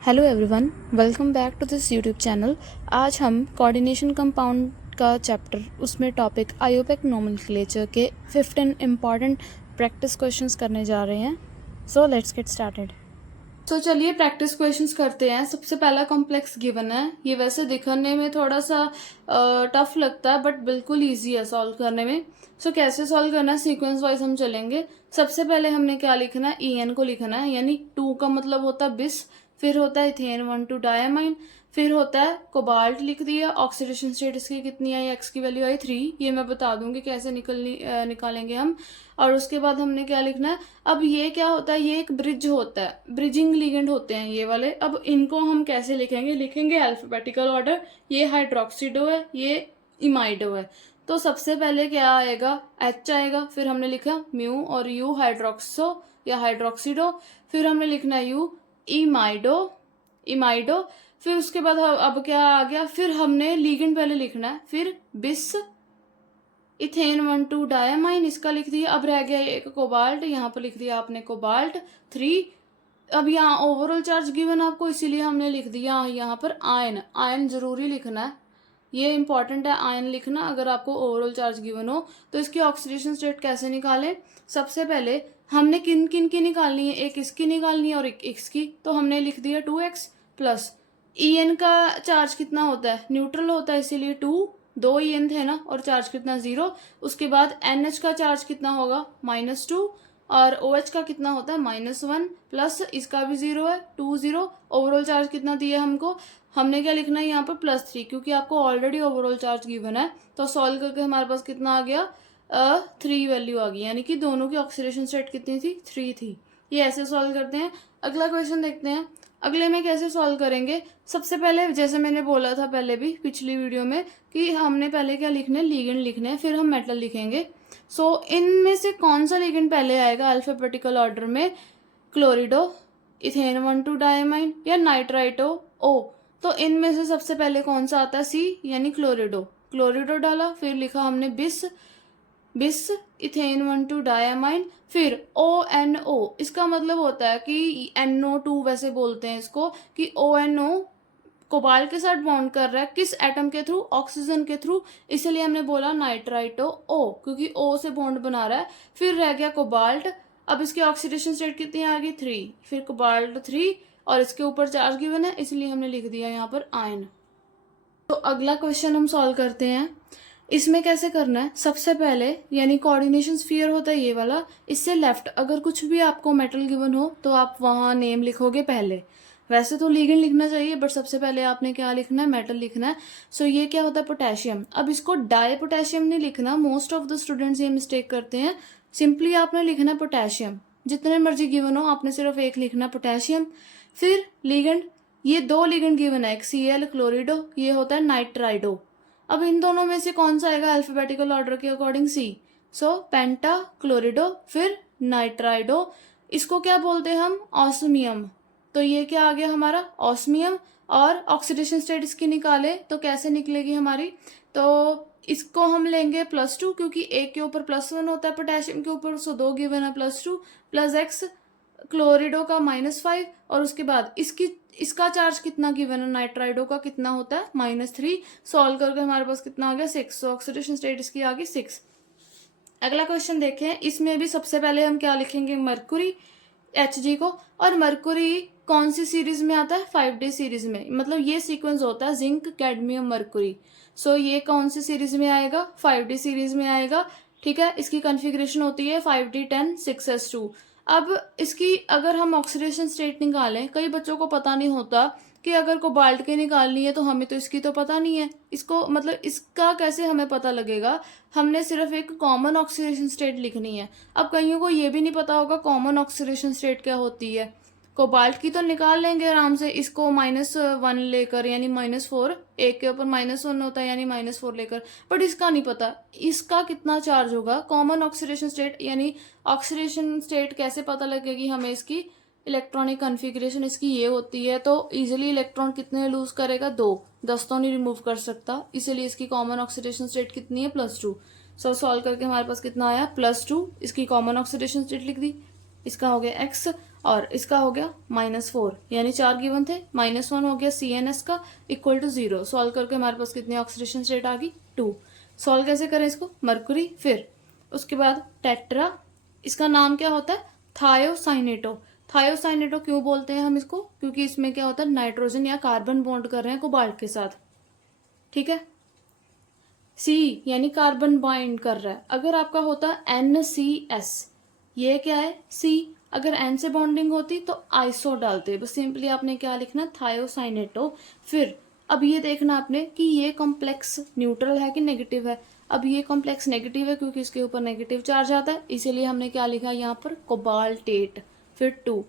Hello everyone, welcome back to this YouTube channel. आज हम coordination compound का chapter उसमें टॉपिक आयोपेक नोमेनक्लेचर के 15 इम्पॉर्टेंट प्रैक्टिस क्वेश्चंस करने जा रहे हैं। So let's get started. तो चलिए प्रैक्टिस क्वेश्चंस करते हैं। सबसे पहला कॉम्प्लेक्स गिवन है। ये वैसे दिखने में थोड़ा सा टफ लगता है बट बिल्कुल ईजी है सॉल्व करने में। सो कैसे सॉल्व करना है, सीक्वेंस वाइज हम चलेंगे। सबसे पहले हमने क्या लिखना है, EN को लिखना है, यानी 2 का मतलब होता है बिस, फिर होता है इथेन 1,2 डायमाइन, फिर होता है कोबाल्ट लिख दिया। ऑक्सीडेशन स्टेट इसकी कितनी आई, एक्स की वैल्यू आई 3। ये मैं बता दूंगी कैसे निकालेंगे हम। और उसके बाद हमने क्या लिखना है, अब ये क्या होता है, ये एक ब्रिज होता है, ब्रिजिंग लिगेंड होते हैं ये वाले। अब इनको हम कैसे लिखेंगे अल्फाबेटिकल ऑर्डर। ये हाइड्रोक्सीडो है, ये इमाइडो है। तो सबसे पहले क्या आएगा, H आएगा, फिर हमने लिखा म्यू और U हाइड्रोक्सो या हाइड्रोक्सीडो, फिर हमने लिखना है U इमाइडो। फिर उसके बाद अब क्या आ गया, फिर हमने लिगेंड पहले लिखना है, फिर बिस इथेन 1,2 डायमाइन, इसका लिख दिया। अब रह गया एक कोबाल्ट, यहाँ पर लिख दिया आपने कोबाल्ट 3। अब यहाँ ओवरऑल चार्ज गिवन आपको, इसीलिए हमने लिख दिया यहाँ पर आयन जरूरी लिखना है, ये इंपॉर्टेंट है आयन लिखना अगर आपको ओवरऑल चार्ज गिवन हो। तो इसकी ऑक्सीडेशन स्टेट कैसे निकालें, सबसे पहले हमने किन किन की निकालनी है, एक इसकी निकालनी है और एक एक्स की। तो हमने लिख दिया 2x प्लस EN का चार्ज कितना होता है, न्यूट्रल होता है, इसीलिए 2, 2 EN थे ना, और चार्ज कितना 0। उसके बाद NH का चार्ज कितना होगा -2, और OH का कितना होता है -1, प्लस इसका भी 0 है, 2 0। ओवरऑल चार्ज कितना दिया हमको, हमने क्या लिखना है यहाँ पर +3, क्योंकि आपको ऑलरेडी ओवरऑल चार्ज गिवन है। तो सॉल्व करके हमारे पास कितना आ गया, 3 वैल्यू आ गई, यानी कि दोनों की ऑक्सीडेशन स्टेट कितनी थी, 3 थी। ये ऐसे सॉल्व करते हैं। अगला क्वेश्चन देखते हैं। अगले में कैसे सॉल्व करेंगे, सबसे पहले जैसे मैंने बोला था पहले भी पिछली वीडियो में कि हमने पहले क्या लिखना है, लिगेंड लिखने हैं, फिर हम मेटल लिखेंगे। सो इनमें से कौन सा लिगेंड पहले आएगा अल्फाबेटिकल ऑर्डर में, क्लोरिडो, इथेन 1,2 डायमाइन या नाइट्राइटो O। तो इनमें से सबसे पहले कौन सा आता है, C, यानी क्लोरिडो डाला, फिर लिखा हमने बिस इथेन 1,2 डायमाइन, फिर ONO। इसका मतलब होता है कि NO2 वैसे बोलते हैं इसको, कि ONO कोबाल्ट के साथ बॉन्ड कर रहा है, किस एटम के थ्रू, ऑक्सीजन के थ्रू, इसलिए हमने बोला नाइट्राइटो O, क्योंकि O से बॉन्ड बना रहा है। फिर रह गया कोबाल्ट, अब इसकी ऑक्सीडेशन स्टेट कितनी आ गई, 3, फिर कोबाल्ट 3, और इसके ऊपर चार्ज गिवन है, इसलिए हमने लिख दिया यहाँ पर आयन। तो अगला क्वेश्चन हम सॉल्व करते हैं। इसमें कैसे करना है, सबसे पहले यानी कोऑर्डिनेशन स्फीयर होता है ये वाला, इससे लेफ्ट अगर कुछ भी आपको मेटल गिवन हो तो आप वहाँ नेम लिखोगे पहले। वैसे तो लिगेंड लिखना चाहिए बट सबसे पहले आपने क्या लिखना है, मेटल लिखना है। सो ये क्या होता है, पोटेशियम। अब इसको डाई पोटेशियम नहीं लिखना, मोस्ट ऑफ द स्टूडेंट्स ये मिस्टेक करते हैं। सिंपली आपने लिखना है पोटेशियम, जितने मर्जी गिवन हो आपने सिर्फ एक लिखना पोटेशियम। फिर लिगेंड, ये 2 लिगेंड गिवन है, एक Cl क्लोरिडो, ये होता है नाइट्राइडो। अब इन दोनों में से कौन सा आएगा अल्फाबेटिकल ऑर्डर के अकॉर्डिंग, C। सो पेंटा क्लोरिडो फिर नाइट्राइडो, इसको क्या बोलते हैं हम, ऑस्मियम। तो ये क्या आ गया हमारा ऑस्मियम। और ऑक्सीडेशन स्टेट इसकी निकाले तो कैसे निकलेगी हमारी, तो इसको हम लेंगे +2, क्योंकि एक के ऊपर +1 होता है पोटेशियम के ऊपर, सो 2 गिवन है, +2 प्लस x क्लोरिडो का -5, और उसके बाद इसका चार्ज कितना गिवन है, नाइट्राइडो का कितना होता है -3। सॉल्व करके हमारे पास कितना आ गया, 6। सो ऑक्सीडेशन स्टेट इसकी आ गई 6। अगला क्वेश्चन देखें। इसमें भी सबसे पहले हम क्या लिखेंगे, मरकुरी Hg को। और मरकुरी कौन सी सीरीज में आता है, 5D सीरीज में, मतलब ये सीक्वेंस होता है जिंक कैडमियम मरकुरी। सो ये कौन सी सीरीज में आएगा, 5D सीरीज में आएगा। ठीक है, इसकी कॉन्फ़िगरेशन होती है 5D10 6s2। अब इसकी अगर हम ऑक्सीडेशन स्टेट निकालें, कई बच्चों को पता नहीं होता कि अगर कोबाल्ट की निकालनी है तो हमें तो इसकी तो पता नहीं है, इसको मतलब इसका कैसे हमें पता लगेगा, हमने सिर्फ एक कॉमन ऑक्सीडेशन स्टेट लिखनी है। अब कईयों को ये भी नहीं पता होगा कॉमन ऑक्सीडेशन स्टेट क्या होती है। कोबाल्ट की तो निकाल लेंगे आराम से, इसको -1 लेकर यानी -4, एक के ऊपर -1 होता है यानी -4 लेकर, बट इसका नहीं पता इसका कितना चार्ज होगा। कॉमन ऑक्सीडेशन स्टेट यानी ऑक्सीडेशन स्टेट कैसे पता लगेगी हमें, इसकी इलेक्ट्रॉनिक कॉन्फ़िगरेशन इसकी ये होती है, तो इजीली इलेक्ट्रॉन कितने लूज करेगा, 2, 10 तो नहीं रिमूव कर सकता, इसीलिए इसकी कॉमन ऑक्सीडेशन स्टेट कितनी है, +2। सो सॉल्व करके हमारे पास कितना आया, +2, इसकी कॉमन ऑक्सीडेशन स्टेट लिख दी, इसका हो गया x। और इसका हो गया -4, यानी 4 गिवन थे, -1 हो गया CnS का इक्वल टू 0। सॉल्व करके हमारे पास कितनी ऑक्सीडेशन स्टेट आ गई 2। सॉल्व कैसे करें इसको, मरकुरी, फिर उसके बाद टेट्रा, इसका नाम क्या होता है थायोसाइनेटो। थायोसाइनेटो क्यों बोलते हैं हम इसको, क्योंकि इसमें क्या होता है नाइट्रोजन या कार्बन बॉन्ड कर रहे हैं कोबाल्ट के साथ, ठीक है। C यानी कार्बन बाइंड कर रहा है। अगर आपका होता NCS, ये क्या है C, अगर N से बॉन्डिंग होती तो आइसो डालते, बस सिंपली आपने क्या लिखना थायोसाइनेटो। फिर अब ये देखना आपने कि ये कॉम्प्लेक्स न्यूट्रल है कि नेगेटिव है। अब ये कॉम्प्लेक्स नेगेटिव है क्योंकि इसके ऊपर नेगेटिव चार्ज आता है, इसीलिए हमने क्या लिखा यहाँ पर कोबाल्टेट, फिर 2।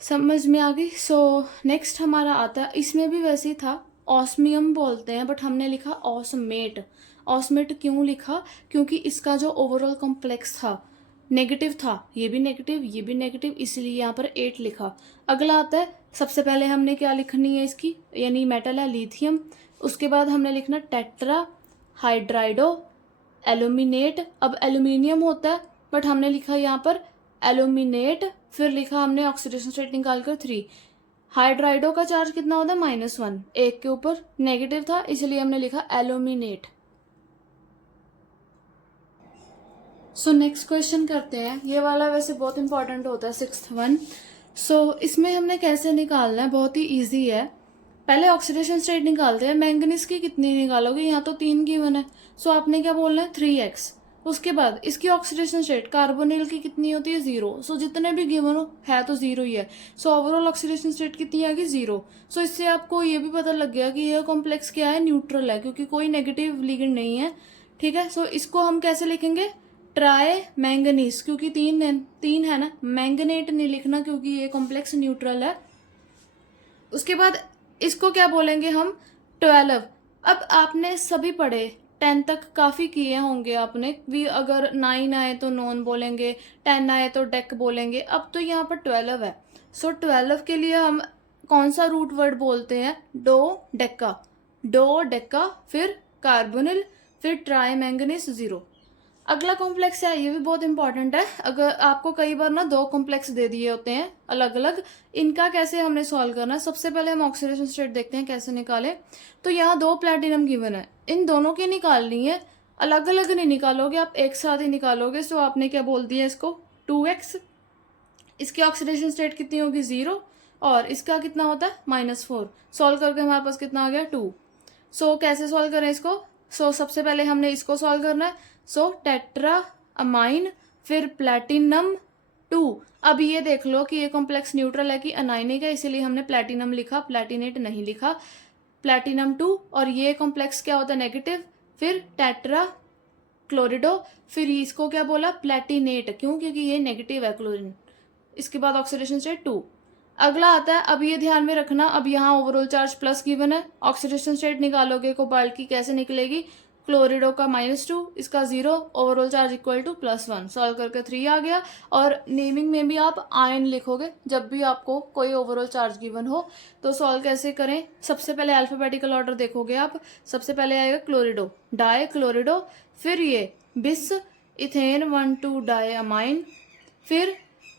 समझ में आ गई। सो नेक्स्ट हमारा आता है, इसमें भी वैसे ही था, ऑस्मियम बोलते हैं बट हमने लिखा ऑस्मेट। ऑस्मेट क्यों लिखा, क्योंकि इसका जो ओवरऑल कॉम्प्लेक्स था नेगेटिव था, ये भी नेगेटिव ये भी नेगेटिव, इसलिए यहाँ पर 8 लिखा। अगला आता है, सबसे पहले हमने क्या लिखनी है इसकी, यानी मेटल है लिथियम। उसके बाद हमने लिखना टेट्रा हाइड्राइडो एल्यूमिनेट। अब एल्यूमिनियम होता है बट हमने लिखा यहाँ पर एल्यूमिनेट, फिर लिखा हमने ऑक्सीडेशन स्टेट निकाल कर 3। हाइड्राइडो का चार्ज कितना होता है -1, एक के ऊपर नेगेटिव था इसलिए हमने लिखा एल्यूमिनेट। सो नेक्स्ट क्वेश्चन करते हैं, ये वाला वैसे बहुत इंपॉर्टेंट होता है 6th वन। सो इसमें हमने कैसे निकालना है, बहुत ही इजी है। पहले ऑक्सीडेशन स्टेट निकालते हैं, मैंगनीज की कितनी निकालोगे, यहाँ तो 3 गिवन है, सो आपने क्या बोलना है 3x। उसके बाद इसकी ऑक्सीडेशन स्टेट कार्बोनिल की कितनी होती है 0, सो जितने भी गिवन हो है तो 0 ही है, सो ओवरऑल ऑक्सीडेशन स्टेट कितनी आ गई 0। सो इससे आपको ये भी पता लग गया कि ये कॉम्प्लेक्स क्या है, न्यूट्रल है, क्योंकि कोई नेगेटिव लिगेंड नहीं है, ठीक है। सो इसको हम कैसे लिखेंगे, ट्राई मैंगनीज, क्योंकि 3 है ना, मैंगनेट नहीं लिखना क्योंकि ये कॉम्प्लेक्स न्यूट्रल है। उसके बाद इसको क्या बोलेंगे हम 12। अब आपने सभी पढ़े 10 तक काफ़ी किए होंगे आपने भी, अगर 9 आए तो नॉन बोलेंगे, 10 आए तो डेक बोलेंगे, अब तो यहाँ पर 12 है। सो 12 के लिए हम कौन सा रूट वर्ड बोलते हैं, डो डेका, फिर कार्बोनिल, फिर ट्राई मैंगनीज 0। अगला कॉम्प्लेक्स है, ये भी बहुत इंपॉर्टेंट है। अगर आपको कई बार ना 2 कॉम्प्लेक्स दे दिए होते हैं अलग अलग, इनका कैसे हमने सॉल्व करना है, सबसे पहले हम ऑक्सीडेशन स्टेट देखते हैं कैसे निकाले। तो यहाँ 2 प्लैटिनम गिवन है, इन दोनों की निकालनी है, अलग अलग नहीं निकालोगे आप, एक साथ ही निकालोगे। सो आपने क्या बोल दिया इसको 2x, इसकी ऑक्सीडेशन स्टेट कितनी होगी 0, और इसका कितना होता है -4। सॉल्व करके हमारे पास कितना आ गया 2। सो कैसे सॉल्व करें इसको, सो सबसे पहले हमने इसको सॉल्व करना है। सो टेट्रा अमाइन, फिर प्लैटिनम 2। अब ये देख लो कि ये कॉम्प्लेक्स न्यूट्रल है कि अनाइनिक है, इसीलिए हमने प्लैटिनम लिखा, प्लैटिनेट नहीं लिखा, प्लैटिनम 2। और ये कॉम्प्लेक्स क्या होता है नेगेटिव, फिर टेट्रा क्लोरिडो, फिर इसको क्या बोला प्लैटिनेट, क्यों, क्योंकि ये नेगेटिव है क्लोरीन। इसके बाद ऑक्सीडेशन स्टेट 2। अगला आता है, अब ये ध्यान में रखना, अब यहाँ ओवरऑल चार्ज प्लस गिवन है, ऑक्सीडेशन स्टेट निकालोगे कोबाल्ट की कैसे निकलेगी, क्लोरिडो का -2, इसका 0, overall charge equal to +1। Solve करके 3 आ गया। और नेमिंग में भी आप आयन लिखोगे जब भी आपको कोई ओवरऑल चार्ज गिवन हो। तो सॉल्व कैसे करें, सबसे पहले अल्फाबेटिकल ऑर्डर देखोगे आप, सबसे पहले आएगा क्लोरिडो, डाई क्लोरिडो, फिर ये बिस इथेन 1,2 डाई अमाइन, फिर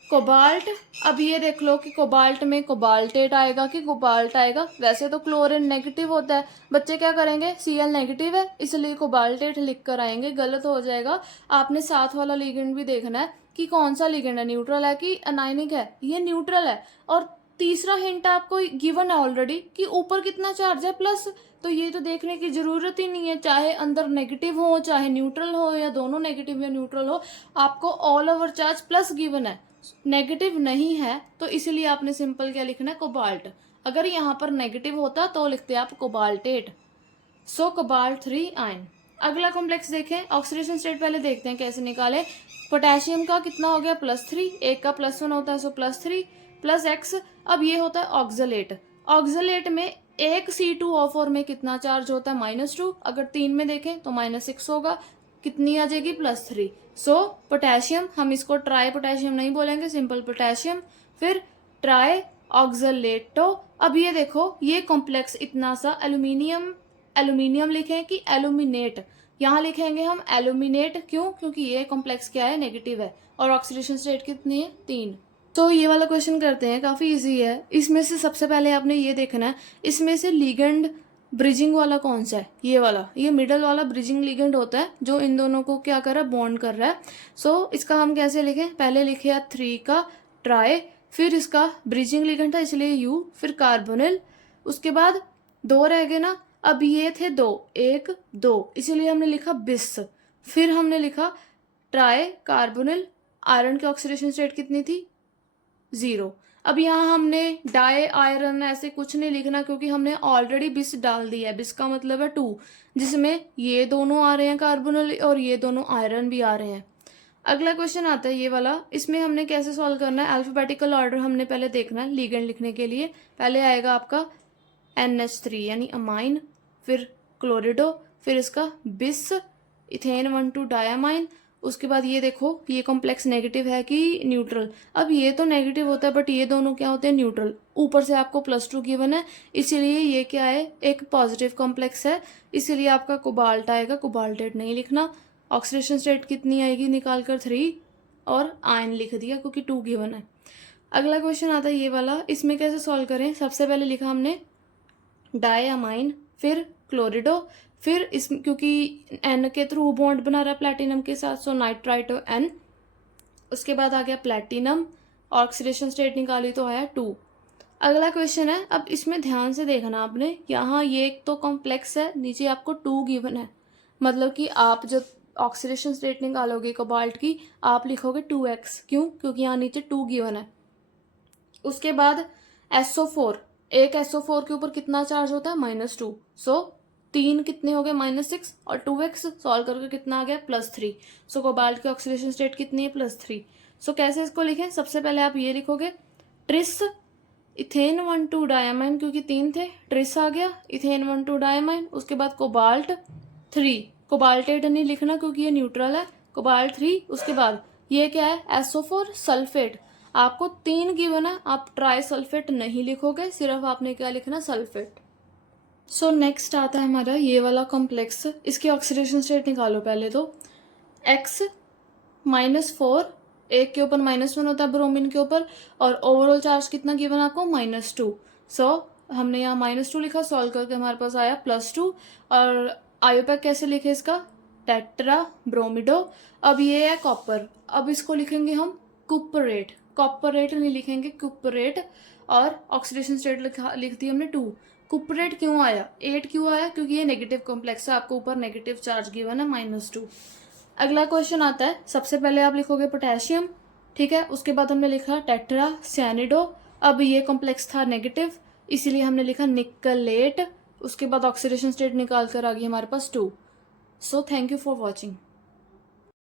कोबाल्ट। अब ये देख लो कि कोबाल्ट में कोबाल्टेट आएगा कि कोबाल्ट आएगा, वैसे तो क्लोरीन नेगेटिव होता है, बच्चे क्या करेंगे Cl नेगेटिव है इसलिए कोबाल्टेट लिख कर आएंगे, गलत हो जाएगा। आपने साथ वाला लिगेंड भी देखना है कि कौन सा लिगेंड है, न्यूट्रल है कि अनाइनिक है, ये न्यूट्रल है। और तीसरा हिंट आपको गिवन है ऑलरेडी कि ऊपर कितना चार्ज है प्लस, तो ये तो देखने की जरूरत ही नहीं है, चाहे अंदर नेगेटिव हो चाहे न्यूट्रल हो या दोनों नेगेटिव या न्यूट्रल हो, आपको all over charge plus given है, नेगेटिव नहीं है, तो इसलिए आपने सिंपल क्या लिखना है कोबाल्ट। अगर यहाँ पर नेगेटिव होता तो लिखते आप कोबाल्टेट। सो कोबाल्ट 3 आयन। अगला कॉम्प्लेक्स देखें, ऑक्सीडेशन स्टेट पहले देखते हैं कैसे निकाले। पोटेशियम का कितना हो गया +3, एक का +1 होता है, सो +3 + x। अब ये होता है ऑक्सलेट, ऑक्सलेट में एक C2O4 में कितना चार्ज होता है -2, अगर 3 में देखें तो -6 होगा, कितनी आ जाएगी +3। सो पोटेशियम, हम इसको ट्राई पोटेशियम नहीं बोलेंगे, सिंपल पोटेशियम, फिर ट्राई ऑक्सलेटो। अब ये देखो ये कॉम्प्लेक्स इतना सा, एल्यूमिनियम लिखें कि एल्यूमिनेट, यहाँ लिखेंगे हम एल्यूमिनेट, क्यों, क्योंकि ये कॉम्प्लेक्स क्या है नेगेटिव है, और ऑक्सीडेशन स्टेट कितनी है 3। तो ये वाला क्वेश्चन करते हैं, काफ़ी इजी है। इसमें से सबसे पहले आपने ये देखना है, इसमें से लिगेंड ब्रिजिंग वाला कौन सा है? ये वाला, ये मिडल वाला ब्रिजिंग लिगेंड होता है जो इन दोनों को क्या कर रहा है, बॉन्ड कर रहा है। सो इसका हम कैसे लिखें? पहले लिखे 3 का ट्राई, फिर इसका ब्रिजिंग लिगेंड था इसलिए यू, फिर कार्बोनिल, उसके बाद 2 रह गए ना। अब ये थे 2, 1 2, इसीलिए हमने लिखा बिस। फिर हमने लिखा ट्राई कार्बोनिल, आयरन की ऑक्सीडेशन स्टेट कितनी थी? 0। अब यहाँ हमने डाई आयरन ऐसे कुछ नहीं लिखना क्योंकि हमने ऑलरेडी बिस डाल दिया है। बिस का मतलब है 2, जिसमें ये दोनों आ रहे हैं कार्बोनिल और ये दोनों आयरन भी आ रहे हैं। अगला क्वेश्चन आता है ये वाला, इसमें हमने कैसे सॉल्व करना है? अल्फाबेटिकल ऑर्डर हमने पहले देखना है लिगेंड लिखने के लिए। पहले आएगा आपका NH3 यानी अमाइन, फिर क्लोरिडो, फिर इसका बिस, इथेन 1,2 डायामाइन। उसके बाद ये देखो, ये कॉम्प्लेक्स नेगेटिव है कि न्यूट्रल? अब ये तो नेगेटिव होता है बट ये दोनों क्या होते हैं? न्यूट्रल। ऊपर से आपको +2 गिवन है, इसीलिए ये क्या है? एक पॉजिटिव कॉम्प्लेक्स है, इसीलिए आपका कोबाल्ट आएगा। कोबाल्टेट नहीं लिखना। ऑक्सीडेशन स्टेट कितनी आएगी निकाल कर? 3, और आयन लिख दिया क्योंकि 2 गिवन है। अगला क्वेश्चन आता है ये वाला, इसमें कैसे सॉल्व करें? सबसे पहले लिखा हमने डायमाइन, फिर क्लोरिडो, फिर इस क्योंकि N के थ्रू बॉन्ड बना रहा है प्लेटिनम के साथ, सो नाइट्राइटो N। उसके बाद आ गया प्लेटिनम, ऑक्सीडेशन स्टेट निकाली तो आया 2। अगला क्वेश्चन है, अब इसमें ध्यान से देखना आपने, यहाँ ये एक तो कॉम्प्लेक्स है, नीचे आपको 2 गिवन है, मतलब कि आप जब ऑक्सीडेशन स्टेट निकालोगे कोबाल्ट की, आप लिखोगे 2x। क्यों? क्योंकि यहाँ नीचे 2 गिवन है। उसके बाद SO4, एक SO4 के ऊपर कितना चार्ज होता है? -2। सो 3 कितने हो गए? -6, और 2x सॉल्व करके कितना आ गया? +3। सो कोबाल्ट की ऑक्सीडेशन स्टेट कितनी है? +3। सो कैसे इसको लिखें? सबसे पहले आप ये लिखोगे ट्रिस इथेन 1,2 डायामाइन, क्योंकि 3 थे, ट्रिस आ गया, इथेन 1,2 डायामाइन। उसके बाद कोबाल्ट 3, कोबाल्टेट नहीं लिखना क्योंकि ये न्यूट्रल है, कोबाल्ट 3। उसके बाद ये क्या है? SO4 sulphate. आपको 3 गिवन है, आप ट्राई सल्फेट नहीं लिखोगे, सिर्फ आपने क्या लिखना? सल्फेट। सो नेक्स्ट आता है हमारा ये वाला कॉम्प्लेक्स, इसकी ऑक्सीडेशन स्टेट निकालो पहले तो। X -4, एक के ऊपर -1 होता है ब्रोमीन के ऊपर, और ओवरऑल चार्ज कितना गिवन आपको? -2। सो हमने यहाँ -2 लिखा, सॉल्व करके हमारे पास आया +2। और आयोपैक कैसे लिखे इसका? टेट्रा ब्रोमिडो। अब ये है कॉपर, अब इसको लिखेंगे हम कुपरेट। कॉपरेट नहीं लिखेंगे, कुपरेट। और ऑक्सीडेशन स्टेट लिख दी हमने 2। कुपरेट क्यों आया? 8 क्यों आया? क्योंकि ये नेगेटिव कॉम्प्लेक्स है, आपको ऊपर नेगेटिव चार्ज गिवन है -2। अगला क्वेश्चन आता है, सबसे पहले आप लिखोगे पोटेशियम, ठीक है। उसके बाद हमने लिखा टेट्रा साइनिडो। अब ये कॉम्प्लेक्स था नेगेटिव, इसीलिए हमने लिखा निकलेट। उसके बाद ऑक्सीडेशन स्टेट निकाल कर आ गई हमारे पास 2। So thank you for watching.